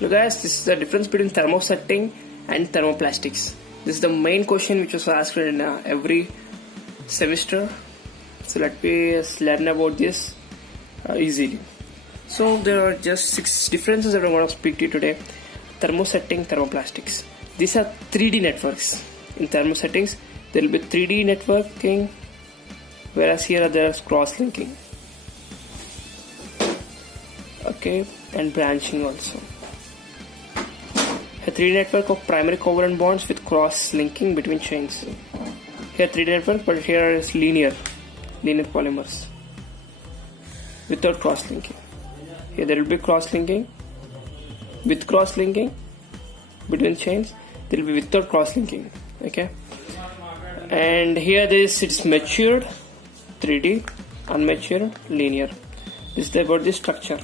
Look guys, this is the difference between thermosetting and thermoplastics. This is the main question which was asked in every semester. So let me learn about this easily. So there are just 6 differences that I want to speak to you today. Thermosetting, thermoplastics. These are 3D networks. In thermosettings, there will be 3D networking, whereas here there is cross-linking. Okay, and branching also. A 3D network of primary covalent bonds with cross-linking between chains. Here 3D network, but here is linear polymers without cross-linking. Here there will be cross-linking. With cross-linking between chains, there will be without cross-linking. Okay, and here it's matured 3D, unmatured linear. This is about the structure.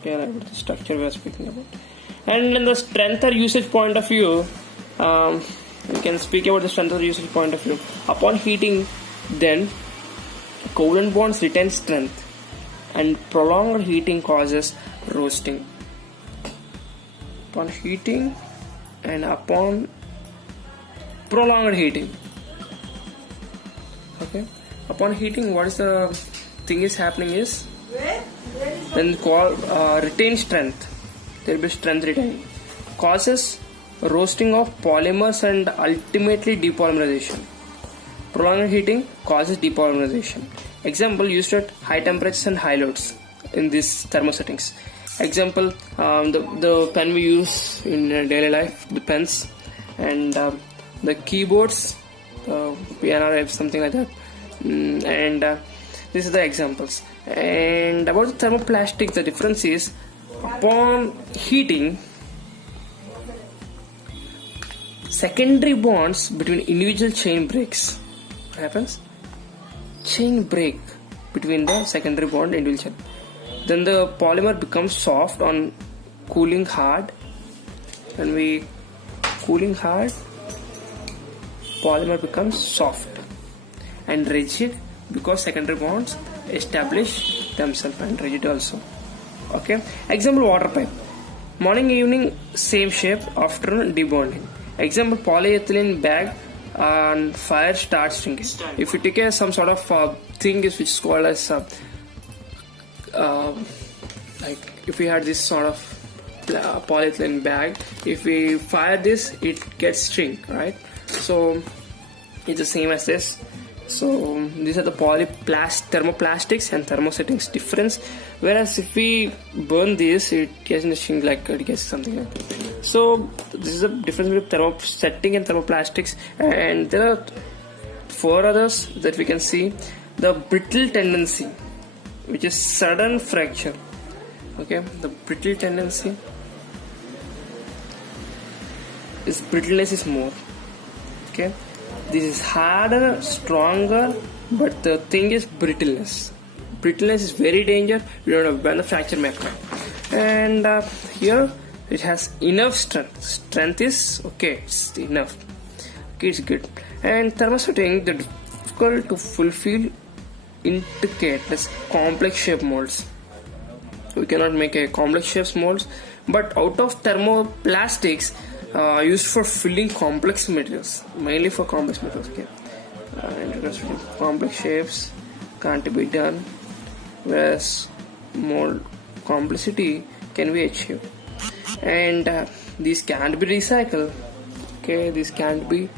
Okay, about the structure we are speaking about. And in the strength or usage point of view, we can speak about the strength or usage point of view. Upon heating, then covalent bonds retain strength, and prolonged heating causes roasting. Upon heating and upon prolonged heating. Okay. Upon heating, what is the thing is happening is then retain strength. There will be strength retaining. Causes roasting of polymers and ultimately depolymerization. Prolonged heating causes depolymerization. Example used at high temperatures and high loads in these thermosettings. Example, the pen we use in daily life, the pens, and the keyboards, piano, something like that. And these are the examples. And about the thermoplastic, the difference is upon heating, secondary bonds between individual chain breaks. What happens? Chain break between the secondary bond individual. Then the polymer becomes soft on cooling hard. When we cooling hard, polymer becomes soft and rigid because secondary bonds establish themselves, and rigid also. Okay. Example, water pipe. Morning, evening, same shape. Afternoon, debonding. Example, polyethylene bag and fire starts shrinking. If you take some sort of thing which is called as like if we had this sort of polyethylene bag, if we fire this, it gets shrink, right? So it's the same as this. So these are the thermoplastics and thermosettings difference. Whereas if we burn this, it gets shrink, like it gets something like that. So this is the difference between thermosetting and thermoplastics. And there are 4 others that we can see. The brittle tendency, which is sudden fracture. Okay, the brittle tendency is brittleness is more. Okay. This is harder, stronger, but the thing is brittleness. Brittleness is very dangerous. We don't know when the fracture may occur. And here it has enough strength. Strength is okay, it's enough. Okay, it's good. And thermosetting, the difficult to fulfill intricate, complex shape molds. We cannot make a complex shapes molds, but out of thermoplastics, used for filling complex materials, mainly for complex materials. Okay, complex shapes can't be done, whereas more complexity can be achieved. And these can't be recycled. Okay, these can't be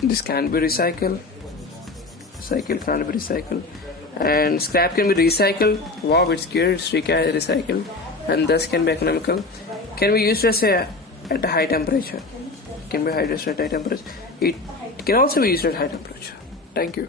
recycled. Cycle can't be recycled, and scrap can be recycled. Wow, it's good. It's recycled, and thus can be economical. Can be used as at a high temperature. Can be used at high temperature. It can also be used at high temperature. Thank you.